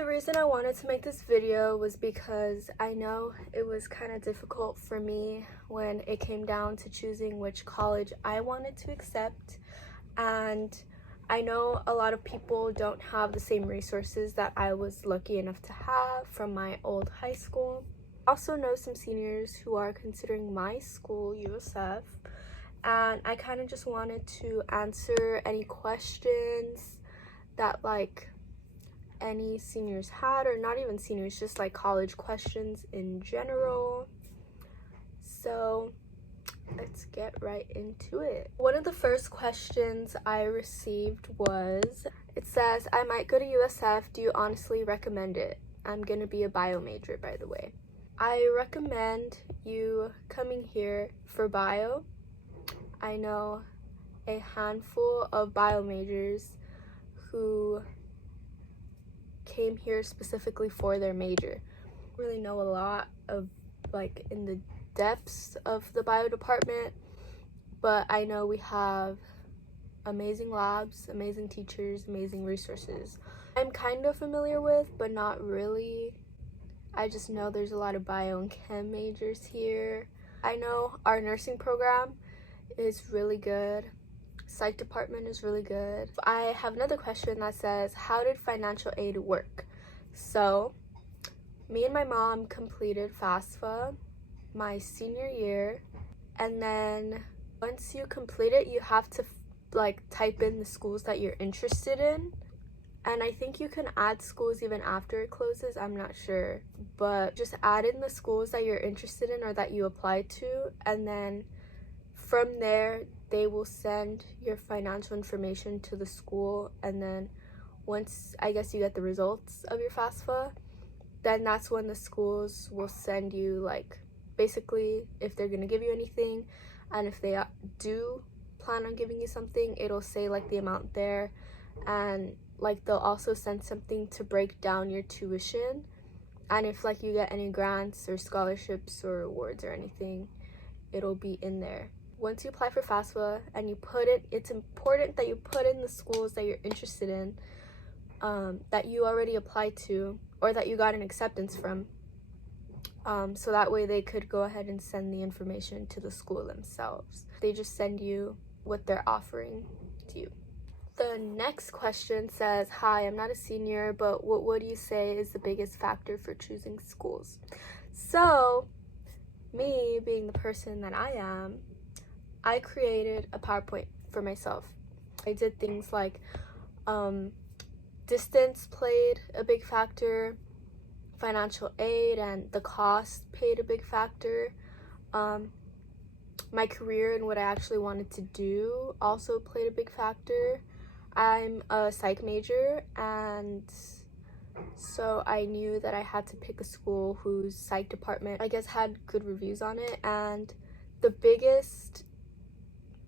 The reason I wanted to make this video was because I know it was kind of difficult for me when it came down to choosing which college I wanted to accept, and I know a lot of people don't have the same resources that I was lucky enough to have from my old high school. I also know some seniors who are considering my school, USF, and I kind of just wanted to answer any questions that any seniors had, or not even seniors, just like college questions in general. So let's get right into it. One of the first questions I received was, it says, I might go to USF, do you honestly recommend it? I'm gonna be a bio major, by the way. I recommend you coming here for bio. I know a handful of bio majors who came here specifically for their major. I really know a lot of in the depths of the bio department, but I know we have amazing labs, amazing teachers, amazing resources. I'm kind of familiar with, but not really. I just know there's a lot of bio and chem majors here. I know our nursing program is really good. Psych department is really good. I have another question that says, how did financial aid work? So me and my mom completed FAFSA my senior year, and then once you complete it, you have to type in the schools that you're interested in, and I think you can add schools even after it closes. I'm not sure, but just add in the schools that you're interested in or that you applied to, and then from there they will send your financial information to the school, and then once I guess you get the results of your FAFSA, then that's when the schools will send you basically if they're gonna give you anything, and if they do plan on giving you something, it'll say the amount there, and they'll also send something to break down your tuition, and if you get any grants or scholarships or awards or anything, it'll be in there. Once you apply for FAFSA and you put it, it's important that you put in the schools that you're interested in, that you already applied to or that you got an acceptance from, so that way they could go ahead and send the information to the school themselves. They just send you what they're offering to you. The next question says, hi, I'm not a senior, but what would you say is the biggest factor for choosing schools? So me being the person that I am, I created a PowerPoint for myself. I did things like distance played a big factor, financial aid and the cost played a big factor, my career and what I actually wanted to do also played a big factor. I'm a psych major, and so I knew that I had to pick a school whose psych department I guess had good reviews on it, and the biggest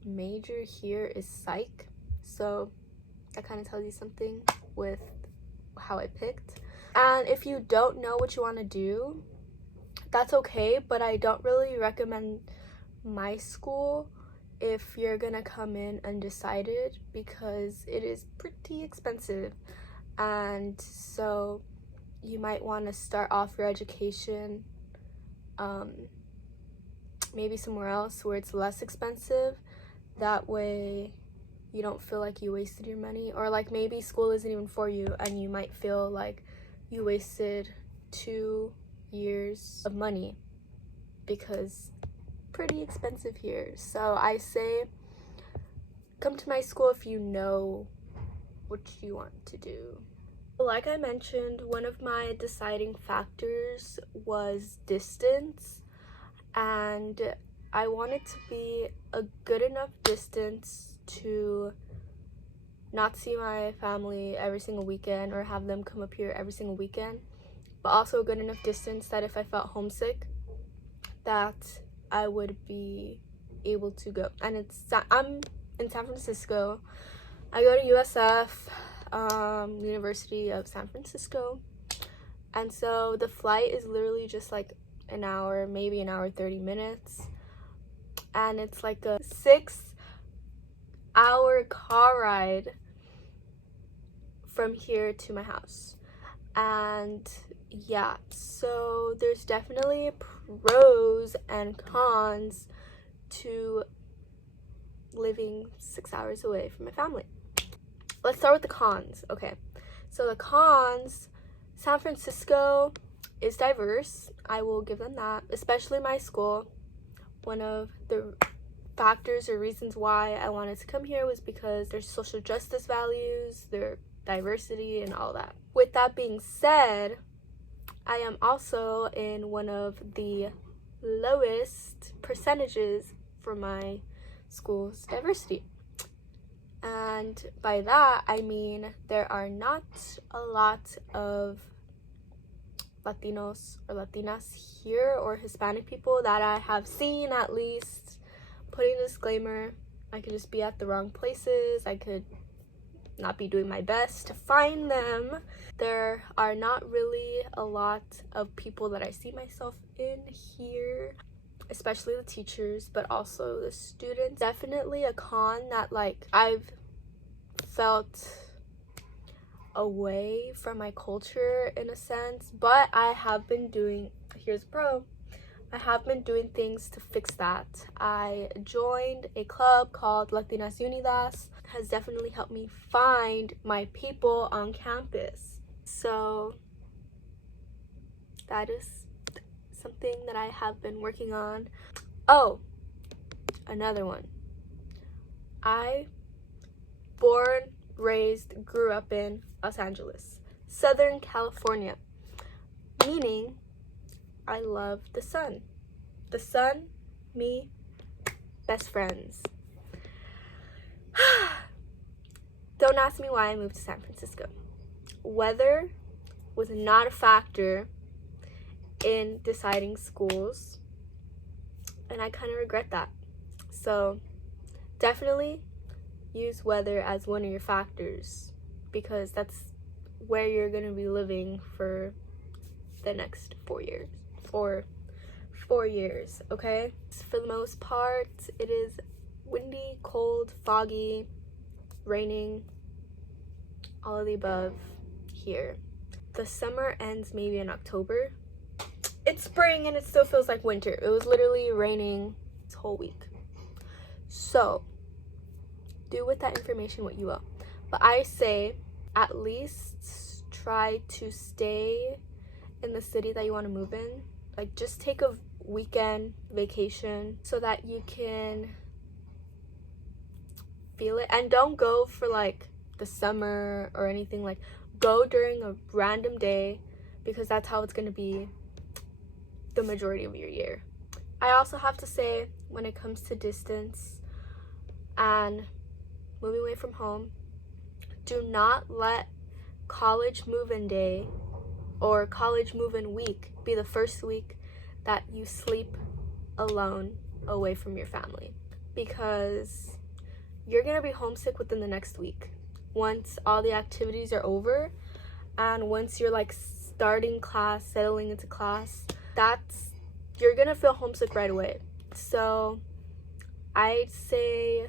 major here is psych, so that kind of tells you something with how I picked. And if you don't know what you want to do, that's okay, but I don't really recommend my school if you're gonna come in undecided, because it is pretty expensive, and so you might want to start off your education maybe somewhere else where it's less expensive. That way you don't feel like you wasted your money, or maybe school isn't even for you and you might feel like you wasted 2 years of money, because pretty expensive here. So I say come to my school if you know what you want to do. Like I mentioned, one of my deciding factors was distance, and I wanted to be a good enough distance to not see my family every single weekend or have them come up here every single weekend, but also a good enough distance that if I felt homesick, that I would be able to go. And I'm in San Francisco. I go to USF, University of San Francisco, and so the flight is literally just an hour, maybe an hour 30 minutes, and it's a 6-hour car ride from here to my house. And yeah, so there's definitely pros and cons to living 6 hours away from my family. Let's start with the cons. Okay, so the cons: San Francisco is diverse. I will give them that, especially my school. One of the factors or reasons why I wanted to come here was because there's social justice values, their diversity, and all that. With that being said, I am also in one of the lowest percentages for my school's diversity. And by that, I mean there are not a lot of Latinos or Latinas here, or Hispanic people that I have seen, at least. Putting a disclaimer, I could just be at the wrong places. I could not be doing my best to find them. There are not really a lot of people that I see myself in here, especially the teachers, but also the students. Definitely a con that, like, I've felt away from my culture in a sense, but I have been doing, here's a pro, I have been doing things to fix that. I joined a club called Latinas Unidas. It has definitely helped me find my people on campus. So that is something that I have been working on. Oh, another one. I born, raised, grew up in Los Angeles, Southern California, meaning I love the sun. The sun, me, best friends. Don't ask me why I moved to San Francisco. Weather was not a factor in deciding schools, and I kind of regret that. So definitely use weather as one of your factors, because that's where you're going to be living for the next 4 years. For 4 years, okay? For the most part, it is windy, cold, foggy, raining, all of the above here. The summer ends maybe in October. It's spring and it still feels like winter. It was literally raining this whole week. So do with that information what you will. But I say at least try to stay in the city that you want to move in. Like, just take a weekend vacation so that you can feel it. And don't go for like the summer or anything. Like, go during a random day, because that's how it's going to be the majority of your year. I also have to say, when it comes to distance and moving away from home, do not let college move-in day or college move-in week be the first week that you sleep alone away from your family, because you're gonna be homesick within the next week. Once all the activities are over and once you're like starting class, settling into class, you're gonna feel homesick right away. So I'd say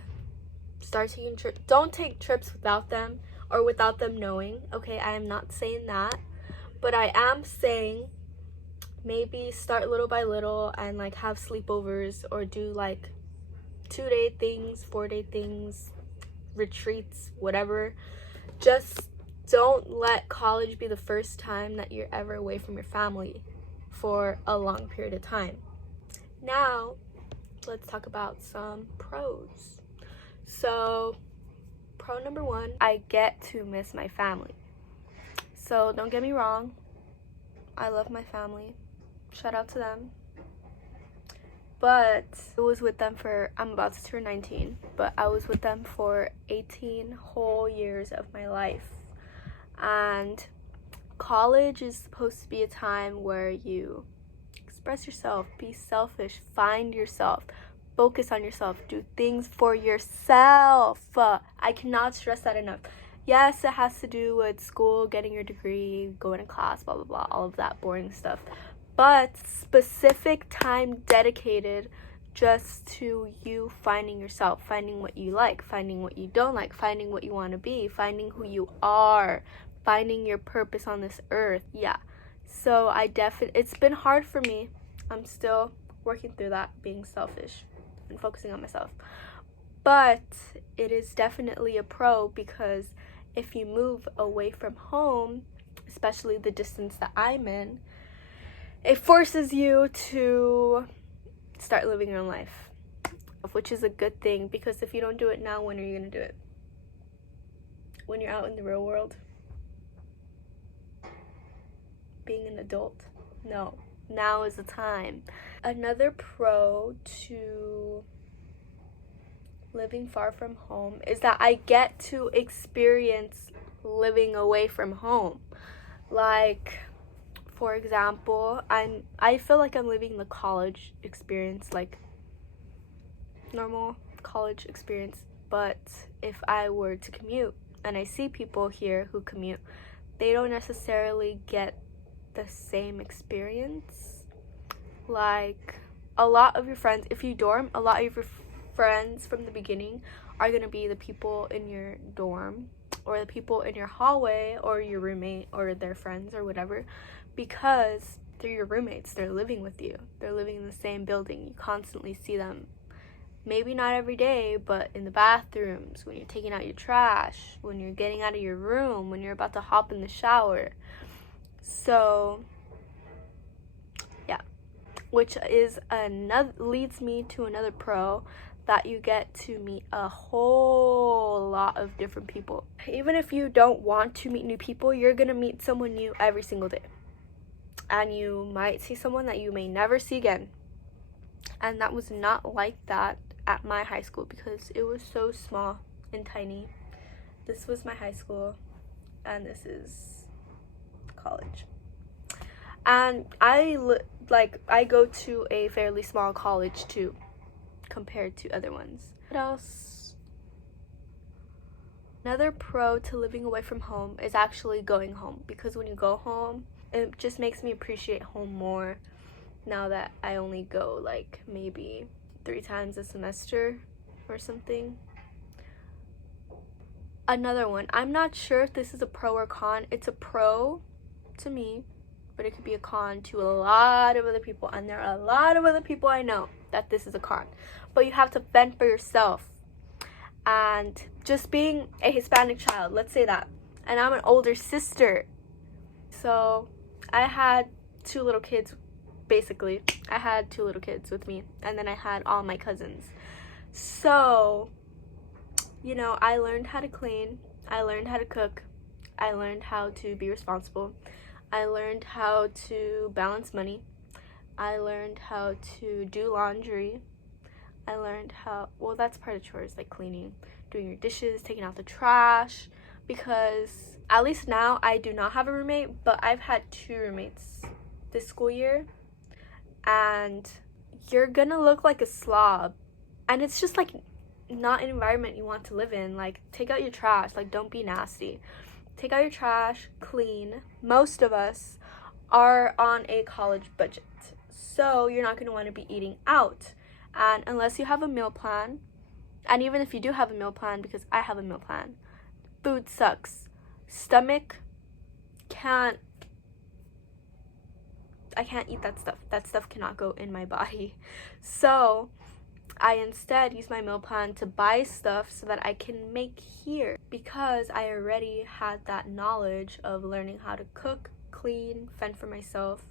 start taking trips. Don't take trips without them or without them knowing. Okay, I am not saying that, but I am saying maybe start little by little and like have sleepovers or do like 2-day things, 4-day things, retreats, whatever. Just don't let college be the first time that you're ever away from your family for a long period of time. Now, let's talk about some pros. So, pro number 1, I get to miss my family. So, don't get me wrong, I love my family. Shout out to them. But I was with them I'm about to turn 19, but I was with them for 18 whole years of my life. And college is supposed to be a time where you express yourself, be selfish, find yourself, focus on yourself, do things for yourself. I cannot stress that enough. Yes, it has to do with school, getting your degree, going to class, blah, blah, blah, all of that boring stuff. But specific time dedicated just to you finding yourself, finding what you like, finding what you don't like, finding what you want to be, finding who you are, finding your purpose on this earth. Yeah. So it's been hard for me. I'm still working through that, being selfish and focusing on myself. But it is definitely a pro, because if you move away from home, especially the distance that I'm in, it forces you to start living your own life, which is a good thing, because if you don't do it now, when are you going to do it? When you're out in the real world? Being an adult? No. Now is the time. Another pro to living far from home is that I get to experience living away from home. Like, for example, I feel like I'm living the college experience, like normal college experience. But if I were to commute, and I see people here who commute, they don't necessarily get the same experience. Like, a lot of your friends, if you dorm, a lot of your friends from the beginning are going to be the people in your dorm, or the people in your hallway, or your roommate, or their friends, or whatever, because they're your roommates. They're living with you. They're living in the same building. You constantly see them. Maybe not every day, but in the bathrooms, when you're taking out your trash, when you're getting out of your room, when you're about to hop in the shower. So, yeah. Which is leads me to another pro, that you get to meet a whole lot of different people. Even if you don't want to meet new people, you're gonna meet someone new every single day. And you might see someone that you may never see again. And that was not like that at my high school, because it was so small and tiny. This was my high school, and this is college. And I go to a fairly small college too, compared to other ones. What else? Another pro to living away from home is actually going home, because when you go home, it just makes me appreciate home more, now that I only go like maybe 3 times a semester or something. Another one, I'm not sure if this is a pro or con. It's a pro to me, but it could be a con to a lot of other people, and there are a lot of other people I know that this is a con. But you have to fend for yourself. And just being a Hispanic child, let's say that, and I'm an older sister, so I had 2 little kids. Basically, I had 2 little kids with me, and then I had all my cousins. So, you know, I learned how to clean, I learned how to cook, I learned how to be responsible, I learned how to balance money, I learned how to do laundry, I learned well, that's part of chores, like cleaning, doing your dishes, taking out the trash, because at least now I do not have a roommate, but I've had 2 roommates this school year. And you're gonna look like a slob, and it's just like not an environment you want to live in. Like, take out your trash, like, don't be nasty, take out your trash, clean. Most of us are on a college budget, so you're not gonna want to be eating out, and unless you have a meal plan, and even if you do have a meal plan, because I have a meal plan, food sucks. I can't eat that stuff. That stuff cannot go in my body. So I instead use my meal plan to buy stuff so that I can make here, because I already had that knowledge of learning how to cook, clean, fend for myself,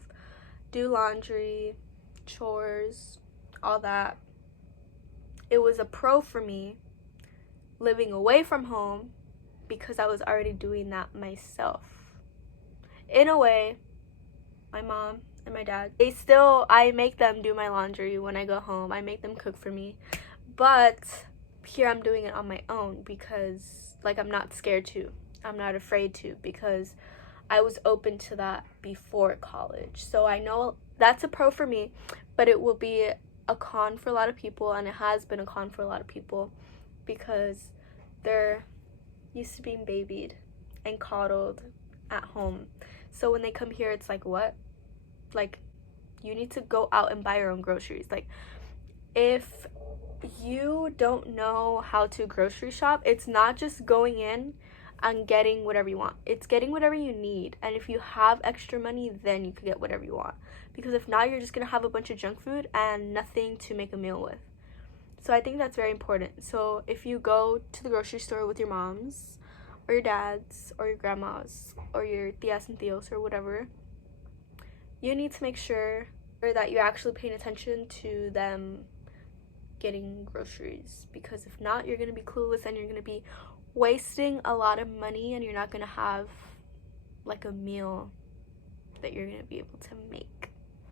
do laundry, chores, all that. It was a pro for me living away from home, because I was already doing that myself. In a way, my mom and my dad, I make them do my laundry when I go home. I make them cook for me. But here I'm doing it on my own, because like, I'm not scared to. I'm not afraid to, because I was open to that before college. So I know that's a pro for me, but it will be a con for a lot of people, and it has been a con for a lot of people, because they're used to being babied and coddled at home. So when they come here, it's like, what? Like, you need to go out and buy your own groceries. Like, if you don't know how to grocery shop, it's not just going in and getting whatever you want. It's getting whatever you need, and if you have extra money, then you can get whatever you want, because if not, you're just gonna have a bunch of junk food and nothing to make a meal with. So I think that's very important. So if you go to the grocery store with your moms or your dads or your grandmas or your tias and tios or whatever, you need to make sure that you're actually paying attention to them getting groceries, because if not, you're gonna be clueless and you're gonna be wasting a lot of money, and you're not gonna have like a meal that you're gonna be able to make.